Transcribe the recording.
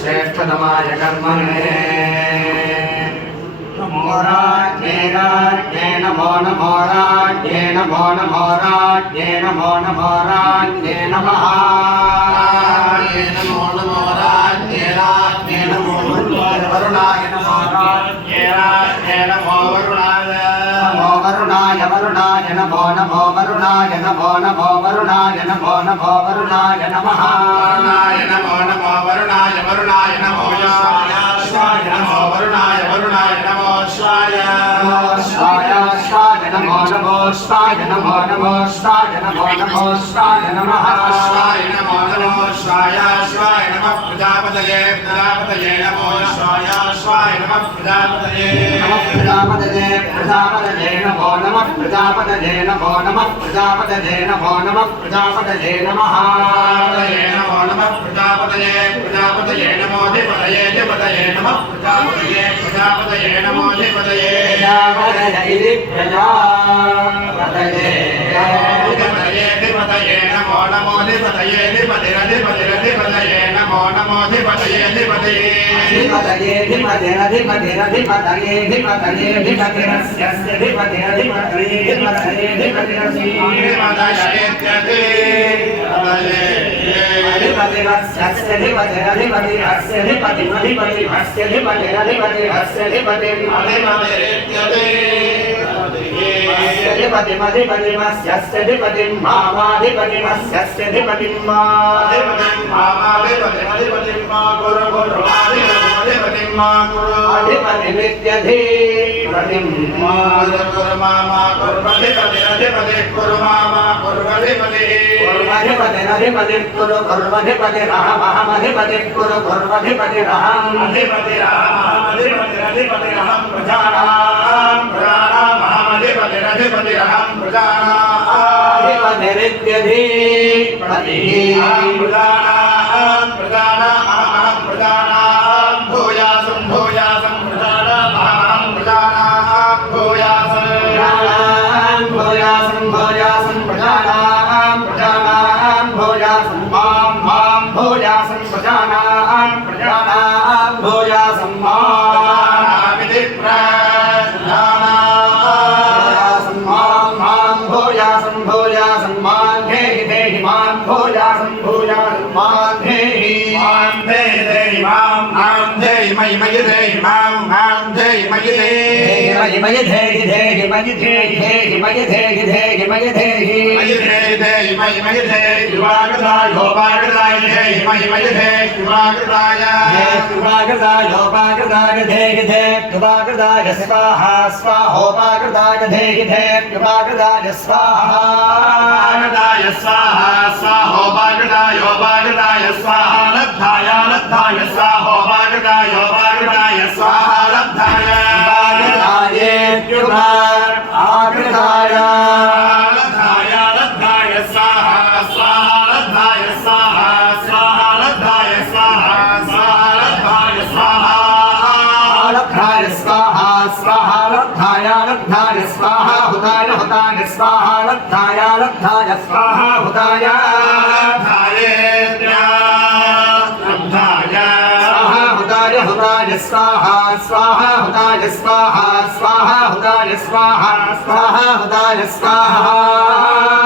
श्रेष्ठतमाय कर्मणे नमो राज्ञे राज्ञे नमो नमो राज्ञे नमो नमो राज्ञे नमो नमो राज्ञे नमः नमो नमो राज्ञे राज्ञे नमो वरुणाय नमो राज्ञे राज्ञे नमो वरुणाय नमो वरुणाय वरुणाय नमो नमो वरुणाय नमो नमो वरुणाय नमो नमो वरुणाय नमः वरुणाय नमो नमो वरुणाय वरुणाय नमो शिवाय नमो वरुणाय वरुणाय नमो शिवाय शिवाय नमो नमो शिवाय नमो नमो शिवाय नमो नमो शिवाय नमः शिवाय नमो नमो शिवाय शिवाय नमः प्रजापतये प्रजापतये नमो शिवाय शिवाय नमः प्रजापतये प्रजापतये नमो नमः प्रजापतये नमो नमः प्रजापतये नमो नमः प्रजापतये नमः नमो नमः प्रजापतये प्रजापतये नमो अधिपतये अधिपतये नमः प्रजापतये प्रजापतये नमो अधिपतये प्रजापतये प्रजापतये अधिपतये नमो नमो अधिपतये अधिपतये अधिपतये अधिपतये नमो नमो अधिपतये अधिपतये अधिपतये अधिपतये अधिपतये अधिपतये अधिपतये अधिपतये स्यस्य अधिपतये अधिपतये अधिपतये स्वाहा स्वाहा हुदाय स्वाहा स्वाहा हुदाय स्वाहा स्वाहा हुदाय स्वाहा